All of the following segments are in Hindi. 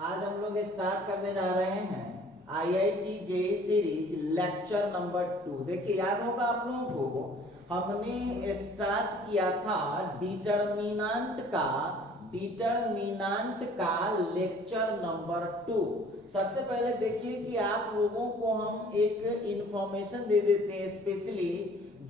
आज हम लोग स्टार्ट करने जा रहे हैं IIT JEE series lecture number 2। देखिए याद होगा आप लोगों को, हमने स्टार्ट किया था डिटरमिनेंट का लेक्चर नंबर 2। सबसे पहले देखिए कि आप लोगों को हम एक इंफॉर्मेशन दे देते हैं, स्पेशली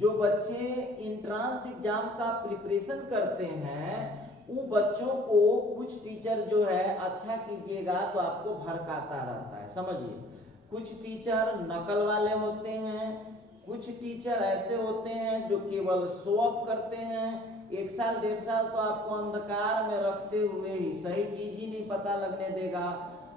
जो बच्चे इंट्रांस एग्जाम का प्रिपरेशन करते हैं वो बच्चों को कुछ टीचर जो है अच्छा कीजिएगा तो आपको भड़काता रहता है। समझिए, कुछ टीचर नकल वाले होते हैं, कुछ टीचर ऐसे होते हैं जो केवल शो ऑफ करते हैं। 1 साल 1.5 साल तो आपको अंधकार में रखते हुए ही सही चीज ही नहीं पता लगने देगा।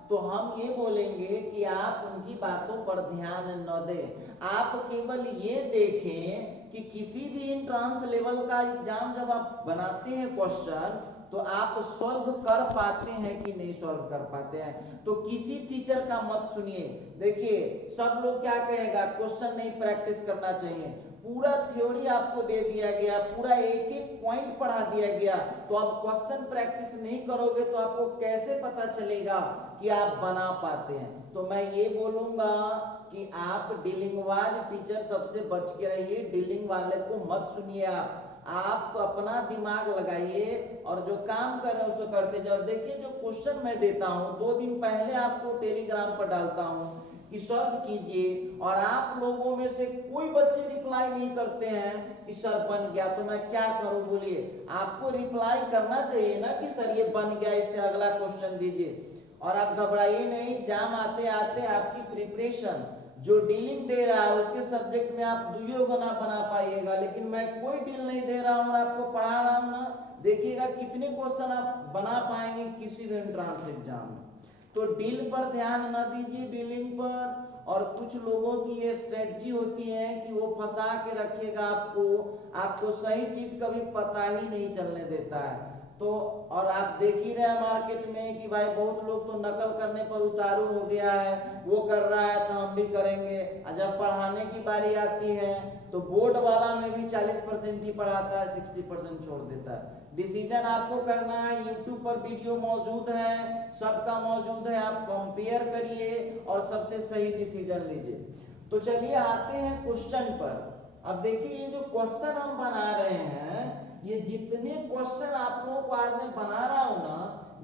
तो हम ये बोलेंगे कि आप उनकी बातों पर ध्यान न दें, आप केवल ये देखें कि किसी भी एंट्रेंस लेवल का एग्जाम जब आप बनाते हैं क्वेश्चन तो आप सॉल्व कर पाते हैं कि नहीं सॉल्व कर पाते हैं। तो किसी टीचर का मत सुनिए। देखिए सब लोग क्या कहेगा, क्वेश्चन नहीं प्रैक्टिस करना चाहिए। पूरा थ्योरी आपको दे दिया गया, पूरा एक एक पॉइंट पढ़ा दिया गया, तो आप क्वेश्चन प्रैक्टिस नहीं करोगे तो आपको कैसे पता चलेगा कि आप बना पाते हैं। तो मैं ये बोलूंगा कि आप डीलिंगवाज टीचर सबसे बच के रहिए, डीलिंग वाले को मत सुनिए। आप अपना दिमाग लगाइए और जो काम कर रहे हैं उसको करते जाओ। देखिए जो क्वेश्चन मैं देता हूँ 2 दिन पहले आपको टेलीग्राम पर डालता हूँ कि सॉल्व कीजिए, और आप लोगों में से कोई बच्चे रिप्लाई नहीं करते हैं कि सर बन गया, तो मैं क्या करूं बोलिए। आपको रिप्लाई करना चाहिए ना कि सर ये बन गया, इससे अगला क्वेश्चन दीजिए। और आप घबराइए नहीं, एग्जाम आते आते आपकी प्रिपरेशन जो डीलिंग दे रहा है उसके सब्जेक्ट में आप 2 गुना बना पाइएगा, लेकिन मैं कोई डील नहीं दे रहा हूँ और आपको पढ़ा रहा हूँ ना। देखिएगा कितने क्वेश्चन आप बना पाएंगे किसी भी एंट्रेंस एग्जाम में। तो डील पर ध्यान न दीजिए, डीलिंग पर। और कुछ लोगों की ये स्ट्रेटजी होती है कि वो फंसा के रखिएगा आपको सही चीज कभी पता ही नहीं चलने देता है। तो और आप देख ही रहे हैं मार्केट में कि भाई बहुत लोग तो नकल करने पर उतारू हो गया है, वो कर रहा है तो हम भी करेंगे। और जब पढ़ाने की बारी आती है तो बोर्ड वाला में भी 40% ही पढ़ाता है, 60% छोड़ देता है। डिसीजन आपको करना है, यूट्यूब पर वीडियो मौजूद है, सबका मौजूद है, आप कंपेयर करिए और सबसे सही डिसीजन लीजिए। तो चलिए आते हैं क्वेश्चन पर। अब देखिए ये जो क्वेश्चन हम बना रहे हैं, ये जितने क्वेश्चन आप लोगों को आज मैं बना रहा हूं ना,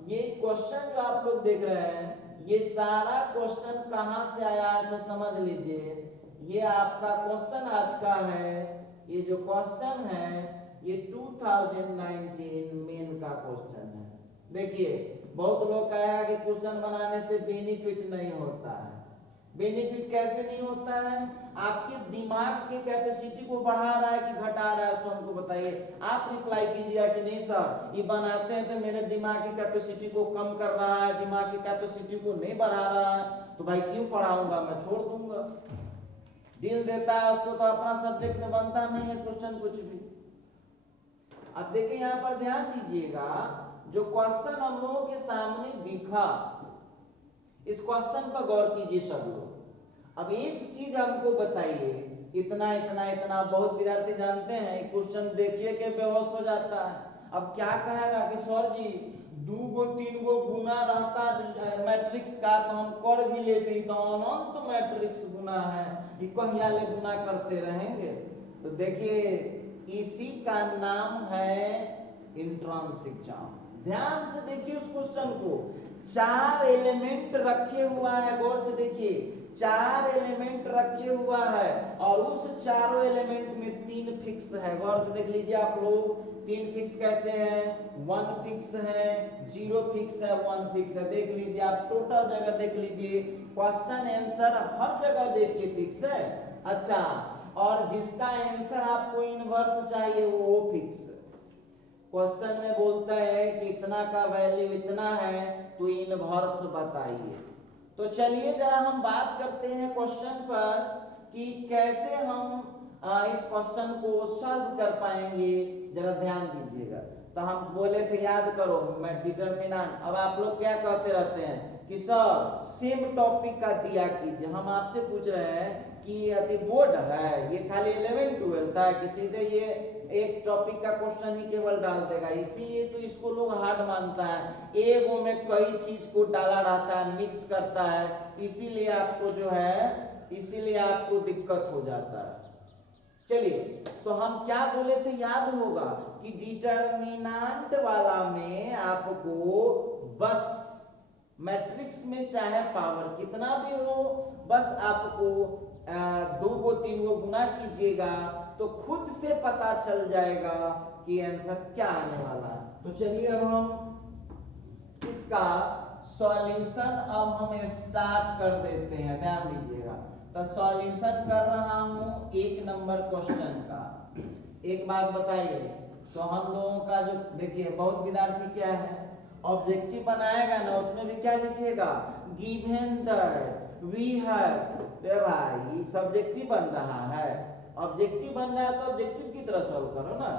ये क्वेश्चन जो आप लोग देख रहे हैं ये सारा क्वेश्चन कहां से आया है तो समझ लीजिए। ये आपका क्वेश्चन आज का है, ये जो क्वेश्चन है ये 2019 मेन का क्वेश्चन है। देखिए बहुत लोग कहेगा कि क्वेश्चन बनाने से बेनिफिट नहीं होता है। बेनिफिट कैसे नहीं होता है? आपके दिमाग की कैपेसिटी को बढ़ा रहा है कि घटा रहा है, उसको हमको बताइए। आप रिप्लाई कीजिएगा कि नहीं सर ये बनाते हैं तो मेरे दिमाग की कैपेसिटी को कम कर रहा है, दिमाग की कैपेसिटी को नहीं बढ़ा रहा है, तो भाई क्यों पढ़ाऊंगा, मैं छोड़ दूंगा। डील देता है उसको तो अपना सब्जेक्ट में बनता नहीं है क्वेश्चन कुछ भी। अब देखिए यहाँ पर ध्यान दीजिएगा, जो क्वेश्चन हम लोगों के सामने दिखा, इस क्वेश्चन पर गौर कीजिए सब लोग। अब एक चीज हमको बताइए, इतना इतना इतना बहुत विद्यार्थी जानते हैं क्वेश्चन देखिए के बेहोश हो जाता है। अब क्या कहेगा कि सर जी 2 गो 3 गो गुना रहता मैट्रिक्स का तो हम कर भी लेते, तो अनंत मैट्रिक्स गुना है, ये कहिया ले गुना करते रहेंगे। तो देखिए इसी का नाम है एंट्रेंस एग्जाम। ध्यान से देखिए उस क्वेश्चन को, 4 एलिमेंट रखे हुआ है, गौर से देखिए 4 एलिमेंट रखे हुआ है और उस चारों एलिमेंट में 3 फिक्स है। गौर से देख लीजिए आप लोग, 3 फिक्स कैसे हैं, 1 फिक्स है, 0 फिक्स है, 1 फिक्स है। देख लीजिए आप टोटल जगह देख लीजिए, क्वेश्चन आंसर हर जगह देखिए फिक्स है। अच्छा, और जिसका आंसर आपको इनवर्स चाहिए वो फिक्स। क्वेश्चन में बोलता है कि इतना का वैल्यू इतना है तो इनवर्स बताइए। तो चलिए जरा हम बात करते हैं क्वेश्चन पर कि कैसे हम इस क्वेश्चन को सॉल्व कर पाएंगे। जरा ध्यान दीजिएगा। तो हम बोले थे याद करो मैं डिटरमिनेंट। अब आप लोग क्या कहते रहते हैं कि सर सेम टॉपिक का दिया कीजिए। हम आपसे पूछ रहे हैं कि अति बोर्ड है, ये खाली 11 12 था कि सीधे ये एक टॉपिक का क्वेश्चन ही केवल डाल देगा, इसीलिए तो इसको लोग हार्ड मानता है। एगो में कई चीज को डाला रहता है, मिक्स करता है, इसीलिए आपको जो है, इसीलिए आपको दिक्कत हो जाता है। चलिए, तो हम क्या बोले थे याद होगा कि डिटरमिनेंट वाला में आपको बस मैट्रिक्स में चाहे पावर कितना भी हो, बस आपको 2 को 3 को गुना कीजिएगा तो खुद से पता चल जाएगा कि आंसर क्या आने वाला है। तो चलिए अब हम इसका सॉल्यूशन अब हम स्टार्ट कर देते हैं, ध्यान दीजिएगा। तो सॉल्यूशन कर रहा हूं 1 नंबर क्वेश्चन का। एक बात बताइए, तो हम लोगों का जो देखिए बहुत विद्यार्थी क्या है, ऑब्जेक्टिव बनाएगा ना, उसमें भी क्या लिखेगा, गिवन दैट वी हैव। भाई ये सब्जेक्टिव बन रहा है, ऑब्जेक्टिव बन रहा है तो ऑब्जेक्टिव की तरह सॉल्व करो ना।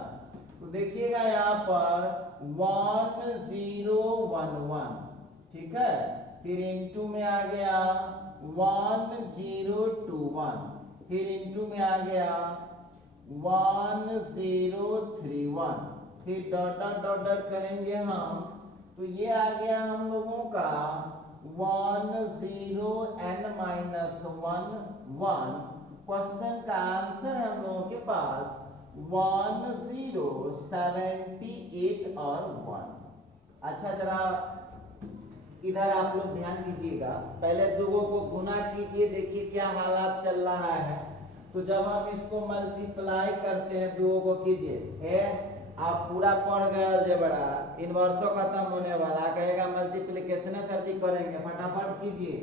तो देखिएगा यहाँ पर 1 0 1 1, ठीक है, फिर इनटू में आ गया 1 0 2 1, फिर इनटू में आ गया 1 0 3 1, फिर डॉट डॉट डॉट डॉट करेंगे हम, तो ये आ गया हम लोगों का 1 0 n माइनस 1 1। क्वेश्चन का आंसर है हम लोगों के पास 1 0 78 और 1। अच्छा, जरा इधर आप लोग ध्यान दीजिएगा, पहले दोगों को गुना कीजिए, देखिए क्या हालात चल रहा है। तो जब हम इसको मल्टीप्लाई करते हैं, दोगों को कीजिए, है आप पूरा पढ़ गए अलजेब्रा, इनवर्सो खत्म होने वाला, कहेगा मल्टीप्लिकेशन सर जी करेंगे, फटाफट कीजिए।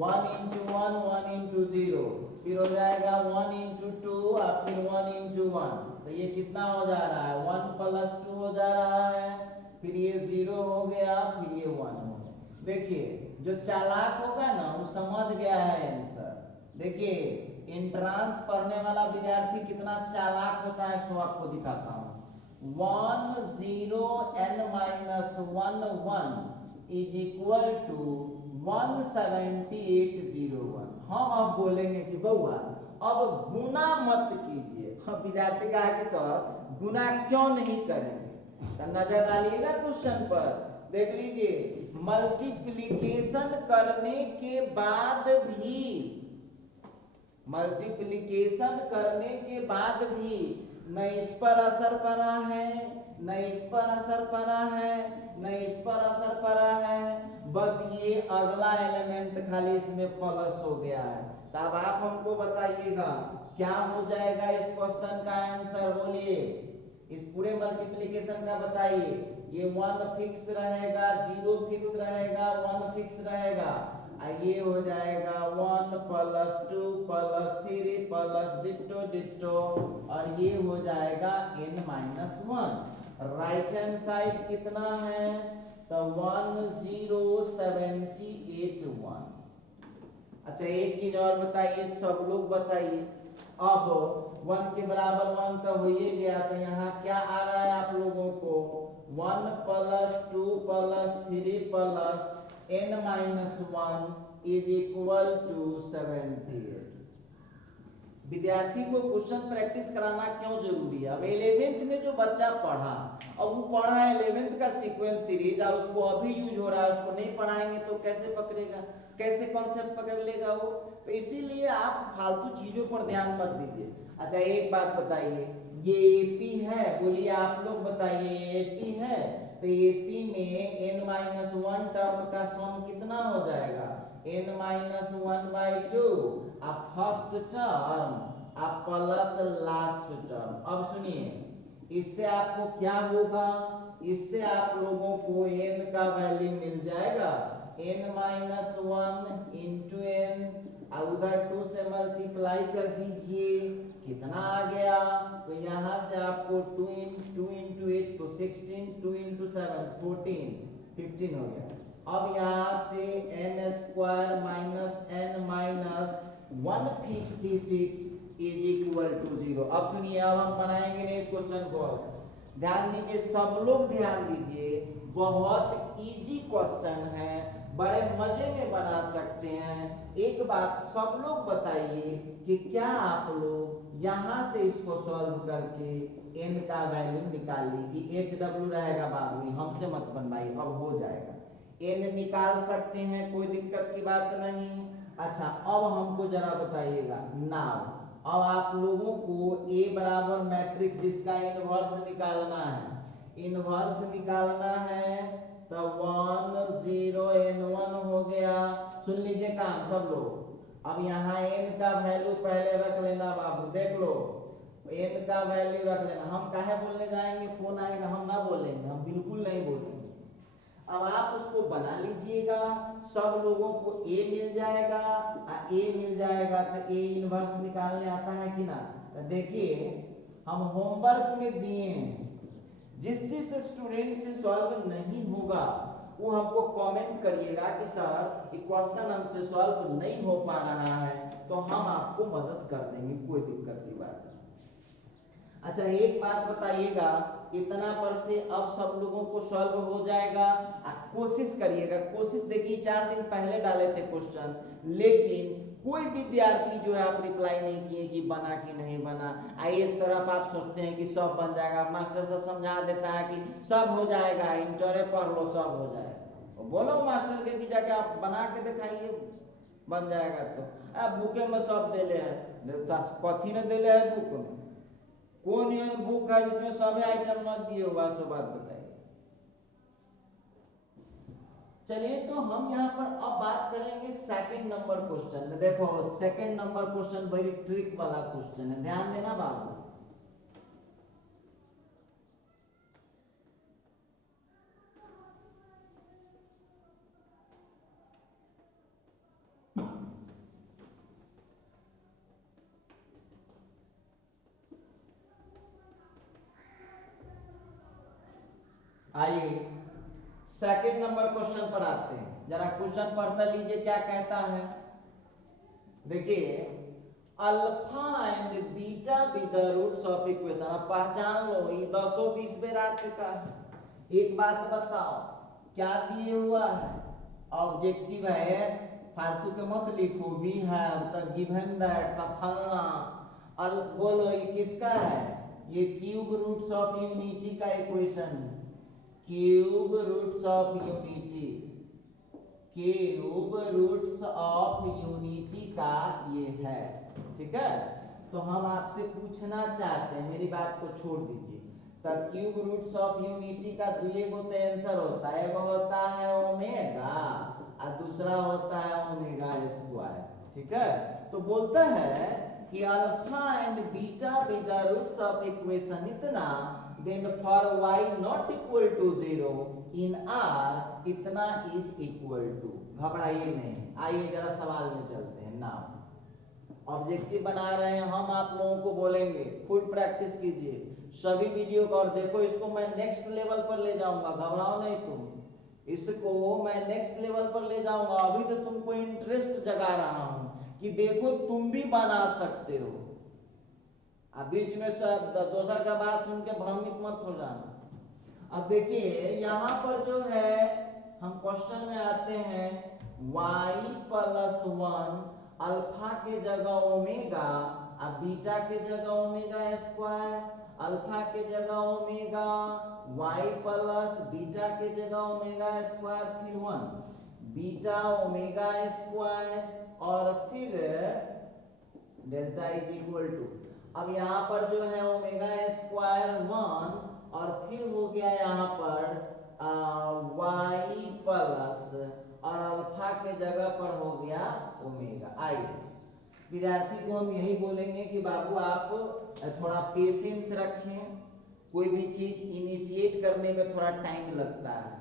1 into 1 1 into 0, फिर हो जाएगा 1 into 2 और फिर 1 into 1, तो ये कितना हो जा रहा है 1 plus 2 हो जा रहा है, फिर ये 0 हो गया, फिर ये 1 हो गया। देखिए जो चालाक होगा ना वो समझ गया है आंसर। देखिए एंट्रांस पढ़ने वाला विद्यार्थी कितना चालाक होता है सो आपको दिखाता हूँ। 1 0 n minus 1 1 is equal to 17801। हम अब बोलेंगे कि बउआ अब गुना मत कीजिए। हम विद्यार्थी कहा कि सर गुना क्यों नहीं करेंगे, तो नजर डालिएगा क्वेश्चन पर, देख लीजिए मल्टीप्लिकेशन करने के बाद भी, मल्टीप्लिकेशन करने के बाद भी न इस पर असर पड़ा है, न इस पर असर पड़ा है, न इस पर असर पड़ा है, बस ये अगला एलिमेंट खाली इसमें प्लस हो गया है। तो अब आप हमको बताइएगा क्या हो जाएगा इस क्वेश्चन का आंसर, बोलिए इस पूरे मल्टीप्लिकेशन का बताइए। ये 1 फिक्स रहेगा, 0 फिक्स रहेगा, 1 फिक्स रहेगा, ये हो जाएगा 1 plus 2 plus 3 plus ditto ditto, और ये हो जाएगा n minus 1। Right hand side कितना है, तो 1 0 78 1। अच्छा एक चीज और बताइए, सब लोग बताइए, अब 1 के बराबर 1 तो हो ही गया, तो यहाँ क्या आ रहा है आप लोगों को 1 plus 2 plus 3 plus n minus 1 is equal to 78। विद्यार्थी को क्वेश्चन प्रैक्टिस कराना क्यों जरूरी है। अब 11th में जो बच्चा पढ़ा और वो पढ़ा है 11th का सीक्वेंस सीरीज, और उसको अभी यूज हो रहा है, उसको नहीं पढ़ाएंगे तो कैसे पकड़ेगा, कैसे कॉन्सेप्ट पकड़ लेगा वो। तो इसीलिए आप फालतू चीजों पर ध्यान मत दीजिए। अच्छा एक बात बताइए, ये एपी है, बोलिए आप लोग बताइए एपी है, तो एपी में n minus 1 टर्म का सम कितना हो जाएगा, n minus 1/2 आप फर्स्ट टर्म आप प्लस लास्ट टर्म। अब सुनिए इससे आपको क्या होगा, इससे आप लोगों को n का वैल्यू मिल जाएगा n minus 1 into n, और उधर 2 से मल्टीप्लाई कर दीजिए, कितना आ गया, तो यहाँ से आपको 2 into 8 को 16, 2 into 7 14 15 हो गया। अब यहाँ से n square minus n minus 156 is equal to 0। अब सुनिए अब हम बनाएंगे नहीं इस क्वेश्चन को, ध्यान दीजिए सब लोग ध्यान दीजिए, बहुत इजी क्वेश्चन है, बड़े मजे में बना सकते हैं। एक बात सब लोग बताइए कि क्या आप लोग यहाँ से इसको सॉल्व करके n का वैल्यू निकाल लीजिए। HW रहेगा बाबू, हमसे मत बनवाइए, अब हो जाएगा। n निकाल सकते हैं, कोई दिक्कत की बात नहीं। अच्छा अब हमको जरा बताइएगा नाउ, अब आप लोगों को A बराबर मैट्रिक्स जिसका इनवर्स निकालना है, इनवर्स निकालना है तो 1 0 n1 हो गया। सुन लीजिए काम सब लोग, अब यहाँ n का वैल्यू पहले रख लेना बाबू, देख लो n का वैल्यू रख लेना। हम काहे बोलने जाएंगे, फोन आएगा, हम ना बोलेंगे, हम बिल्कुल नहीं बोलेंगे। अब आप उसको बना लीजिएगा, सब लोगों को A मिल जाएगा, A मिल जाएगा तो A इनवर्स निकालने आता है कि ना। तो देखिए हम होमवर्क में दिए हैं, जिस स्टूडेंट से सॉल्व नहीं होगा वो हमको कमेंट करिएगा कि सर ये क्वेश्चन हमसे सॉल्व नहीं हो पा रहा है, तो हम आपको मदद कर देंगे, कोई दिक्कत की बात नहीं। अच्छा एक बात बताइएगा, इतना पर से अब सब लोगों को सॉल्व हो जाएगा। कोशिश करिएगा, कोशिश देखिए 4 दिन पहले डाले थे क्वेश्चन, लेकिन कोई विद्यार्थी जो है आप रिप्लाई नहीं किए कि बना कि नहीं बना। एक तरफ आप सोचते हैं कि सब बन जाएगा, मास्टर सब समझा देता है कि सब हो जाएगा, इंटरे पढ़ लो सब हो जाएगा। बोलो मास्टर के कि जाके आप बना के दिखाइए बन जाएगा। तो अब बुके में सब देले है, कथी ने देले है बुक में, कौन ये बुक है जिसमें सभी आइटम न दिए हुआ, सो बात बताइए। चलिए तो हम यहाँ पर अब बात करेंगे सेकंड नंबर क्वेश्चन में। देखो सेकंड नंबर क्वेश्चन बड़ी ट्रिक वाला क्वेश्चन है, ध्यान देना बाबू। आइए सेकंड नंबर क्वेश्चन पर आते हैं, जरा क्वेश्चन पढ़ता लीजिए क्या कहता है। देखिए alpha and beta with the roots of equation. अब पहचान लो, ये 10-20 बेर आ चुका है। एक बात बताओ, क्या दिए हुआ है, ऑब्जेक्टिव है, फालतू के मत लिखो, we have the given that the फलना। बोलो ये किसका है, ये क्यूब रूट्स ऑफ यूनिटी का equation, cube roots of unity, cube roots of unity का ये है, ठीक है। तो हम आपसे पूछना चाहते हैं, मेरी बात को छोड़ दीजिए, तो क्यूब रूट्स ऑफ यूनिटी का दुए गो तो आंसर होता है, एगो होता है ओमेगा और दूसरा होता है ओमेगा स्क्वायर, ठीक है। तो बोलता है कि alpha and beta with the roots of equation इतना, then for y not equal to 0 in r इतना is equal to। घबराइए नहीं, आइए जरा सवाल में चलते हैं। नाउ ऑब्जेक्टिव बना रहे हैं हम, आप लोगों को बोलेंगे फुल प्रैक्टिस कीजिए, सभी वीडियो को, और देखो इसको मैं नेक्स्ट लेवल पर ले जाऊंगा, घबराओ नहीं तुम, इसको मैं नेक्स्ट लेवल पर ले जाऊंगा। अभी तो तुमको इंटरेस्ट जगा रहा हूं कि देखो तुम भी बना सकते हो। अब बीच में सब दोसर का बात सुन के भ्रमित मत हो जाना। अब देखिए यहाँ पर जो है हम क्वेश्चन में आते हैं, y प्लस 1 अल्फा के जगह ओमेगा और बीटा के जगह ओमेगा स्क्वायर, अल्फा के जगह ओमेगा, y प्लस बीटा के जगह ओमेगा स्क्वायर, फिर 1 बीटा ओमेगा स्क्वायर और फिर डेल्टा इज इक्वल टू। अब यहाँ पर जो है ओमेगा स्क्वायर 1 और फिर हो गया यहाँ पर y प्लस और अल्फा के जगह पर हो गया ओमेगा। आइए विद्यार्थी को हम यही बोलेंगे कि बाबू आप थोड़ा पेशेंस रखें, कोई भी चीज इनिशिएट करने में थोड़ा टाइम लगता है,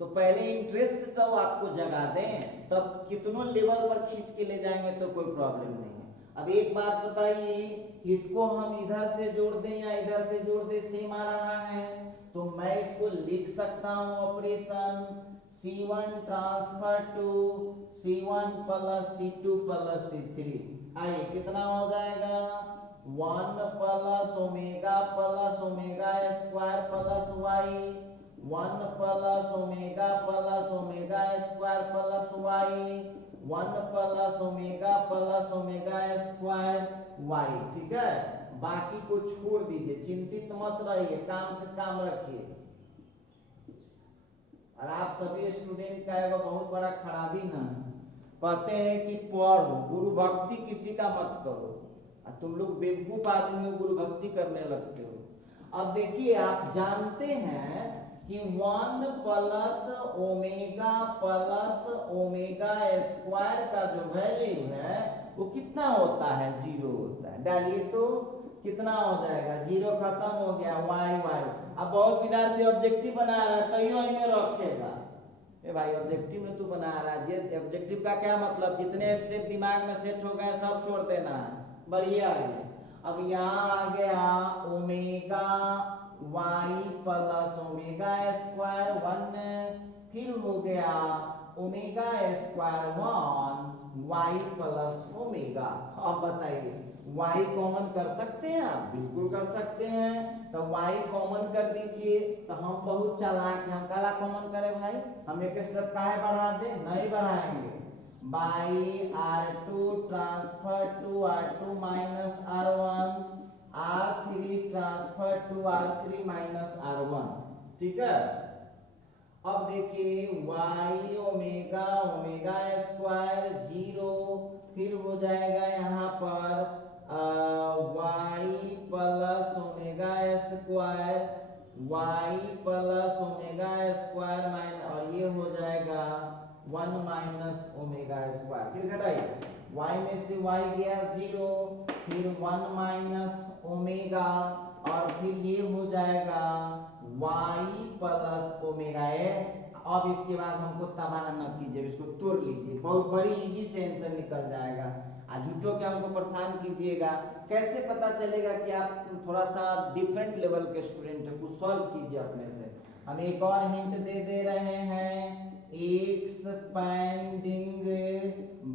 तो पहले इंटरेस्ट तो आपको जगा दें, तब कितनों लेवल पर खींच के ले जाएंगे तो कोई प्रॉब्लम नहीं है। अब एक बात बताइए, इसको हम इधर से जोड़ दें या इधर से जोड़ दें, सेम आ रहा है, तो मैं इसको लिख सकता हूं operation C1 transfer to C1 plus C2 plus C3। आइए कितना हो जाएगा, 1 plus omega square plus y, 1 plus omega square plus y, 1 plus omega square y. ठीक है, बाकी को छोड़ दीजिए, चिंतित मत रहिए, काम से काम रखिए। और आप सभी स्टूडेंट का एगो बहुत बड़ा खराबी ना है, कहते हैं कि पढ़ो, गुरु भक्ति किसी का मत करो, और तुम लोग बेवकूफ आदमी हो, गुरु भक्ति करने लगते हो। अब देखिए, आप जानते हैं कि 1 प्लस ओमेगा स्क्वायर का जो वैल्यू है वो कितना होता है, 0 होता है। डालिए तो कितना हो जाएगा, 0 खत्म हो गया, वाई वाई। अब बहुत विद्यार्थी ऑब्जेक्टिव बना रहा है, तैयो में रखेगा। ए भाई, ऑब्जेक्टिव में तू बना रहा है, ऑब्जेक्टिव का क्या मतलब, जितने स्टेप दिमाग में सेट हो गए सब छोड़ देना है, बढ़िया है। अब यहाँ आ गया omega y plus omega square 1, फिर हो गया omega square 1 y plus omega. अब बताइए, y कॉमन कर सकते हैं आप? बिल्कुल कर सकते हैं। तो y कॉमन कर दीजिए। तो हम बहुत चालाक हैं, हम काला कॉमन करें भाई, हम एक स्टेप काहे बढ़ा दें, नहीं बढ़ाएंगे। By r2 transfer to r2 minus r1, r3 transfer to r3 minus r1। ठीक है, अब देखिए y ओमेगा स्क्वायर 0, फिर हो जाएगा यहाँ पर y plus omega square minus, और ये हो जाएगा 1 माइनस ओमेगा स्क्वायर। फिर घटाइए, y में से y गया 0, फिर 1 माइनस ओमेगा, और फिर ये हो जाएगा y प्लस ओमेगा। अब इसके बाद हमको तबाह न कीजिए, इसको तोड़ लीजिए, बहुत बड़ी इजी से आंसर निकल जाएगा। झूठों के हमको परेशान कीजिएगा। कैसे पता चलेगा कि आप थोड़ा सा डिफरेंट लेवल के स्टूडेंट हैं, कुछ सॉल्व कीजिए अपने से। हम एक और हिंट दे रहे हैं, एक्सपेंडिंग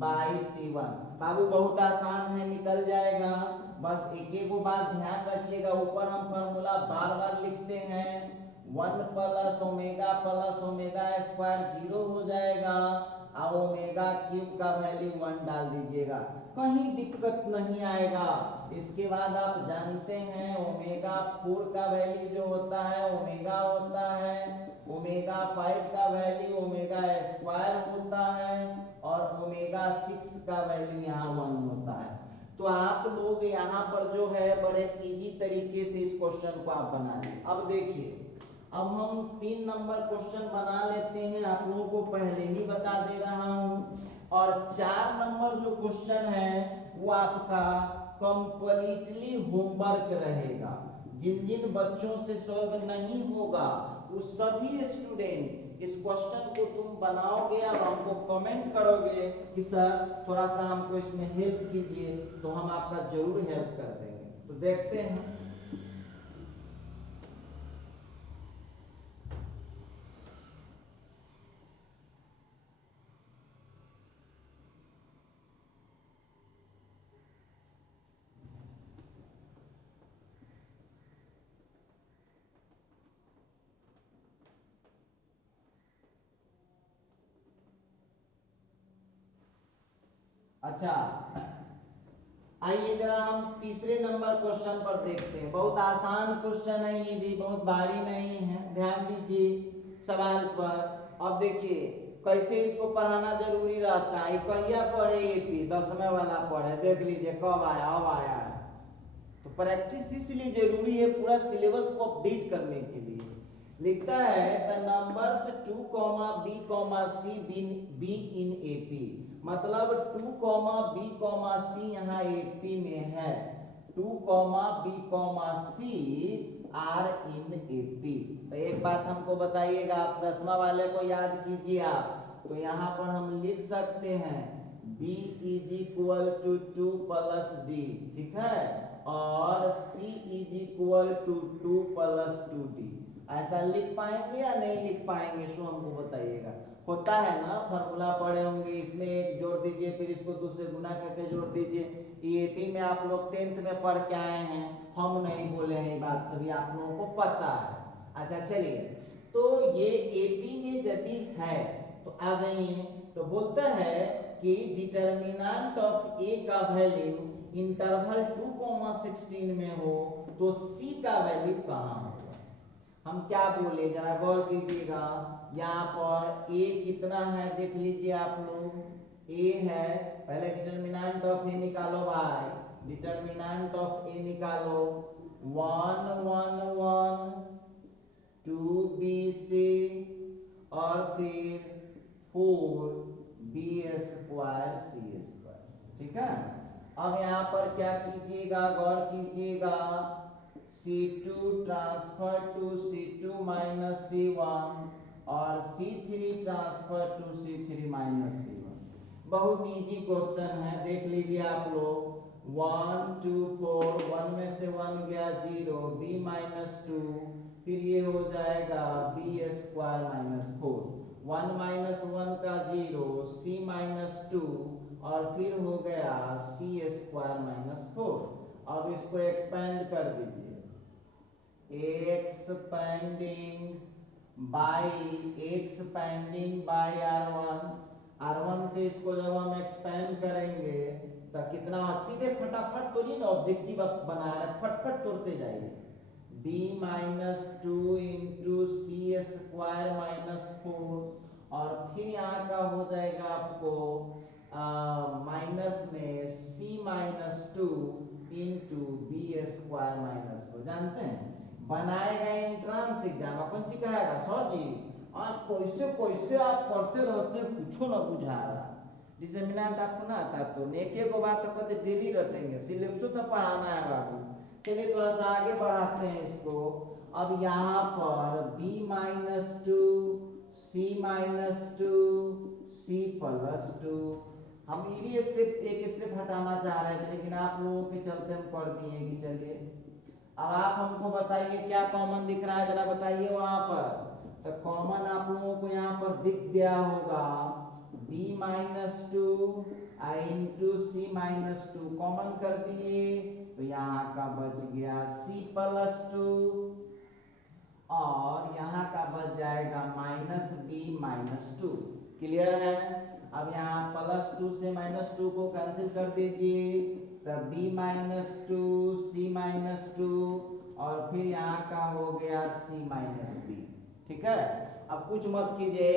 बाय C1। बाबू बहुत आसान है, निकल जाएगा। बस एक बात ध्यान रखिएगा, ऊपर हम फॉर्मूला बार बार लिखते हैं, 1 प्लस ओमेगा स्क्वायर 0 हो जाएगा, और ओमेगा क्यूब का वैल्यू 1 डाल दीजिएगा, कहीं दिक्कत नहीं आएगा। इसके बाद आप जानते हैं ओमेगा 4 का वैल्यू जो होता है ओमेगा होता है, ओमेगा 5 का वैल्यू ओमेगा स्क्वायर होता है, और ओमेगा 6 का वैल्यू यहाँ 1 होता है। तो आप लोग यहाँ पर जो है बड़े इजी तरीके से इस क्वेश्चन को आप बना लें। अब देखिए, अब हम 3 नंबर क्वेश्चन बना लेते हैं, आप लोगों को पहले ही बता दे रहा हूं। और 4 नंबर जो क्वेश्चन है वो आपका कंप्लीटली होमवर्क रहेगा। जिन जिन बच्चों से सॉल्व नहीं होगा उस सभी स्टूडेंट इस क्वेश्चन को तुम बनाओगे और हमको कमेंट करोगे कि सर थोड़ा सा हमको इसमें हेल्प कीजिए, तो हम आपका जरूर हेल्प कर देंगे। तो देखते हैं। अच्छा, आइए जरा हम तीसरे नंबर क्वेश्चन पर देखते हैं। बहुत आसान क्वेश्चन है, ये भी बहुत भारी नहीं है, ध्यान दीजिए सवाल पर। अब देखिए कैसे इसको पढ़ाना जरूरी रहता है। कहिया पढ़े एपी 10वें वाला पढ़े, देख लीजिए कब आया, अब आया है। तो प्रैक्टिस इसलिए जरूरी है, पूरा सिलेबस को अपडेट करने के लिए। लिखता है the numbers 2, B, C be in AP, मतलब 2, B, C यहाँ एपी में है, 2, B, C are in AP. तो एक बात हमको बताइएगा, आप 10वां वाले को याद कीजिए आप। तो यहाँ पर हम लिख सकते हैं B is equal to 2 plus D, ठीक है, और C is equal to 2 plus 2D। ऐसा लिख पाएंगे या नहीं लिख पाएंगे, शो हमको बताइएगा। होता है ना, फॉर्मूला पढ़े होंगे, इसमें एक जोड़ दीजिए, फिर इसको 2 से गुना करके जोड़ दीजिए। ईएपी में आप लोग 10th में पढ़ के आए हैं, हम नहीं बोले हैं, बात सभी आप लोगों को पता है। अच्छा चलिए, तो ये एपी में यदि है तो आ जाइए, तो बोलता है कि डिटर्मिनेंट ऑफ ए का वैल्यू इंटरवल 2,16 में हो तो सी का वैल्यू कहाँ होगा। हम क्या बोले जरा गौर कीजिएगा, यहाँ पर ए कितना है देख लीजिए आप लोग, ए है, पहले डिटर्मिनेंट ऑफ ए निकालो भाई, डिटर्मिनेंट ऑफ ए निकालो, 1 1 1 2 बी सी और फिर 4 बी स्क्वायर सी स्क्वायर, ठीक है। अब यहाँ पर क्या कीजिएगा, गौर कीजिएगा, C2 transfer to C2 minus C1 और C3 transfer to C3 minus C1। बहुत इजी क्वेश्चन है, देख लीजिए आप लोग, 1 2 4, 1 में से 1 गया 0, b माइनस 2, फिर ये हो जाएगा b स्क्वायर माइनस 4, 1 माइनस 1 का 0, c माइनस 2 और फिर हो गया c स्क्वायर माइनस 4। अब इसको एक्सपेंड कर दीजिए, एक्सपेंडिंग बाय R1 से इसको जब हम एक्सपेंड करेंगे तो कितना, सीधे फटाफट तो नहीं ना, ऑब्जेक्टिव बना रहे, फटफट तोड़ते जाइए, b माइनस 2 इंटू सी स्क्वायर माइनस 4 और फिर यहाँ का हो जाएगा आपको माइनस में c minus 2 into B square minus 4। जानते हैं बनाएगा एंट्रेंस एग्जाम, कौन सी कहेगा सर जी आज कैसे कैसे आप पढ़ते रहते कुछ ना बुझा रहा, डिटर्मिनेंट आपको ना आता तो नेके को बात तो कहते डेली रटेंगे, सिलेबस तो पढ़ाना है बाबू। चलिए थोड़ा सा आगे बढ़ाते हैं इसको। अब यहाँ पर b minus 2 c minus 2 c plus 2, हम ये स्टेप एक स्टेप हटाना चाह रहे थे लेकिन आप लोगों के चलते हम पढ़ दिए कि चलिए अब आप हमको बताइए क्या कॉमन दिख रहा है, जरा बताइए वहां पर। तो कॉमन आप लोगों को यहाँ पर दिख गया होगा b माइनस 2 इंटू सी माइनस 2, कॉमन कर दिए तो यहाँ का बच गया c प्लस 2 और यहाँ का बच जाएगा माइनस b माइनस 2। क्लियर है। अब यहाँ प्लस 2 से माइनस 2 को कैंसिल कर दीजिए, तब b माइनस 2 c माइनस 2 और फिर यहाँ का हो गया c माइनस b, ठीक है। अब कुछ मत कीजिए,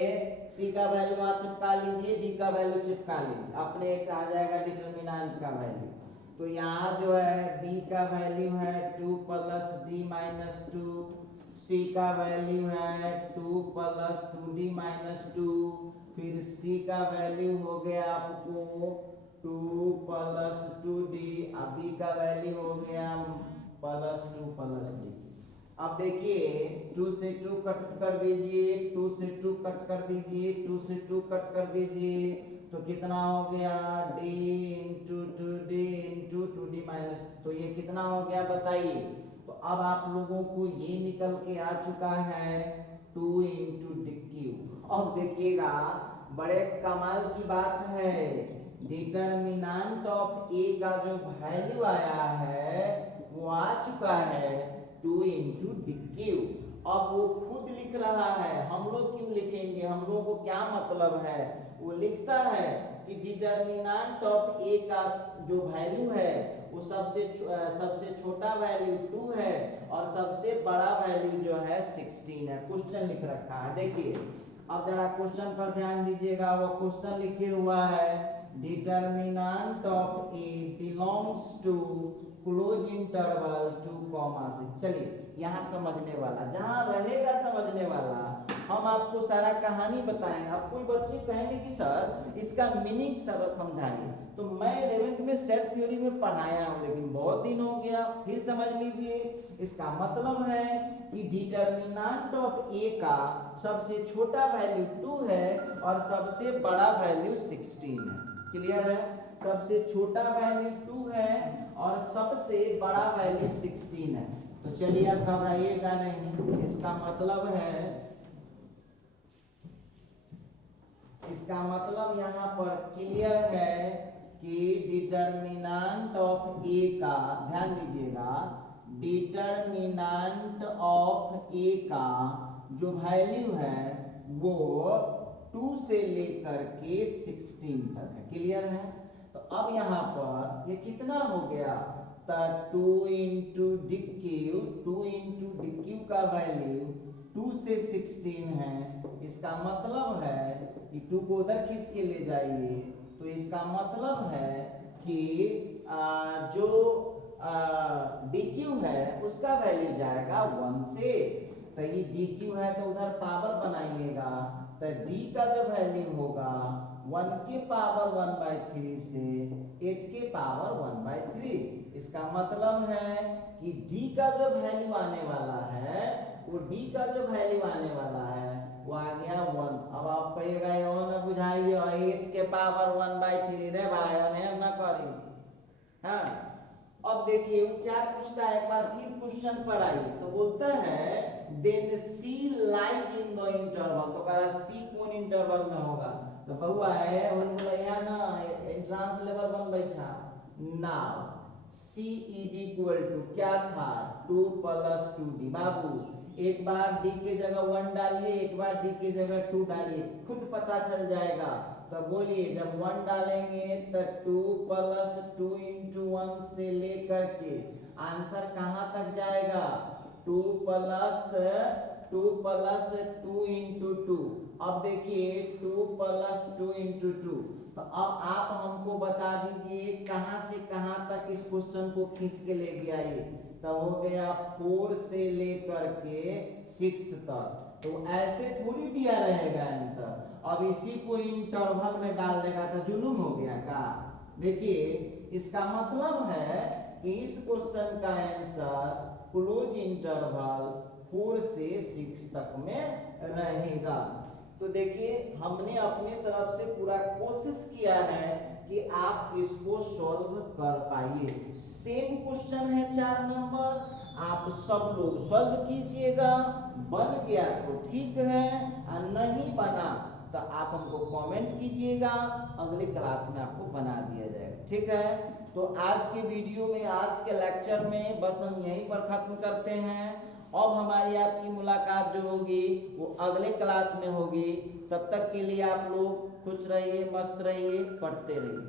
c का वैल्यू वहाँ चिपका लीजिए, d का वैल्यू चिपका लीजिए, अपने एक आ जाएगा डिटर्मिनेंट का वैल्यू। तो यहाँ जो है b का वैल्यू है 2 प्लस d माइनस 2, c का वैल्यू है 2 प्लस 2d माइनस 2, फिर c का वैल्यू हो गया आपको 2 प्लस 2d, अब b का वैल्यू हो गया प्लस 2 प्लस d। अब देखिए 2 से 2 कट कर दीजिए, 2 से 2 कट कर दीजिए, 2 से 2 कट कर दीजिए तो कितना हो गया d into 2d into 2d minus, तो ये कितना हो गया बताइए। तो अब आप लोगों को ये निकल के आ चुका है 2 इंटू डी क्यूब। अब देखिएगा बड़े कमाल की बात है, डिटर्मिनेंट ऑफ ए का जो वैल्यू आया है वो आ चुका है 2 इंटू डी क्यूब। अब वो खुद लिख रहा है, हम लोग क्यों लिखेंगे, हम लोग को क्या मतलब है, वो लिखता है कि डिटर्मिनेंट ऑफ ए का जो वैल्यू है वो सबसे छोटा वैल्यू 2 है और सबसे बड़ा वैल्यू जो है 16 है। क्वेश्चन लिख रखा है, देखिए अब जरा क्वेश्चन पर ध्यान दीजिएगा, वो क्वेश्चन लिखे हुआ है determinant of A belongs to close interval 2,6। चलिए यहाँ समझने वाला जहाँ रहेगा समझने वाला हम आपको सारा कहानी बताएंगे। अब कोई बच्चे कहेंगे कि सर इसका मीनिंग सर समझाइए, तो मैं 11th में सेट थ्योरी में पढ़ाया हूँ लेकिन बहुत दिन हो गया, फिर समझ लीजिए। इसका मतलब है कि डिटर्मिनेंट ऑफ ए का सबसे छोटा वैल्यू 2 है और सबसे बड़ा वैल्यू 16 है। क्लियर है, सबसे छोटा वैल्यू 2 है और सबसे बड़ा वैल्यू 16 है। तो चलिए अब घबराइएगा नहीं, इसका मतलब यहाँ पर क्लियर है कि डिटर्मिनेंट ऑफ ए का, ध्यान दीजिएगा, डिटर्मिनेंट ऑफ ए का जो वैल्यू है वो 2 से लेकर के 16 तक है। क्लियर है? तो अब यहाँ पर ये कितना हो गया, तो 2 इंटू डी क्यू का वैल्यू 2 से 16 है। इसका मतलब है कि 2 को उधर खींच के ले जाइए, तो इसका मतलब है कि जो डी क्यू है उसका वैल्यू जाएगा 1 से। तो ये डी क्यू है तो उधर पावर बनाइएगा, तो डी का जो वैल्यू होगा 1 के पावर 1/3 से 8 के पावर 1/3। इसका मतलब है कि डी का जो वैल्यू आने वाला है वो डी का जो वैल्यू आने वाला है वो आ गया 1। अब आप कहिएगा यो ना बुझाइए 8 के पावर 1/3 रे भाई न करी। हाँ, अब देखिए वो क्या पूछता है, एक बार फिर क्वेश्चन पढ़ाइए। तो बोलता है then C lies in the interval, तो कह रहा सी कौन इंटरवल में होगा, तो बहुआ है उन बोला यहाँ ना एंट्रांस लेवल बन बैठा। Now C is equal to क्या था 2 + 2d। बाबू एक बार डी के जगह 1 डालिए, एक बार डी के जगह 2 डालिए, खुद पता चल जाएगा। तो बोलिए जब 1 डालेंगे तो 2 + 2 × 1 से लेकर के आंसर कहाँ तक जाएगा, 2 + 2 × 2। अब देखिए 2 + 2 × 2। तो अब आप हमको बता दीजिए कहाँ से कहाँ तक इस क्वेश्चन को खींच के ले गया ये। तो हो गया 4 से लेकर के 6 तक। तो ऐसे थोड़ी दिया रहेगा आंसर, अब इसी को इंटरवल में डाल देगा तो जुलूम हो गया का। देखिए इसका मतलब है कि इस क्वेश्चन का आंसर क्लोज इंटरवल 4 से 6 तक में रहेगा। तो देखिए हमने अपने तरफ से पूरा कोशिश किया है कि आप इसको सॉल्व कर पाइए। सेम क्वेश्चन है 4 नंबर, आप सब लोग सॉल्व कीजिएगा। बन गया तो ठीक है, और नहीं बना तो आप हमको कमेंट कीजिएगा, अगले क्लास में आपको बना दिया जाएगा। ठीक है, तो आज के वीडियो में, आज के लेक्चर में बस हम यहीं पर खत्म करते हैं। अब हमारी आपकी मुलाकात जो होगी वो अगले क्लास में होगी। तब तक के लिए आप लोग खुश रहिए, मस्त रहिए, पढ़ते रहिए।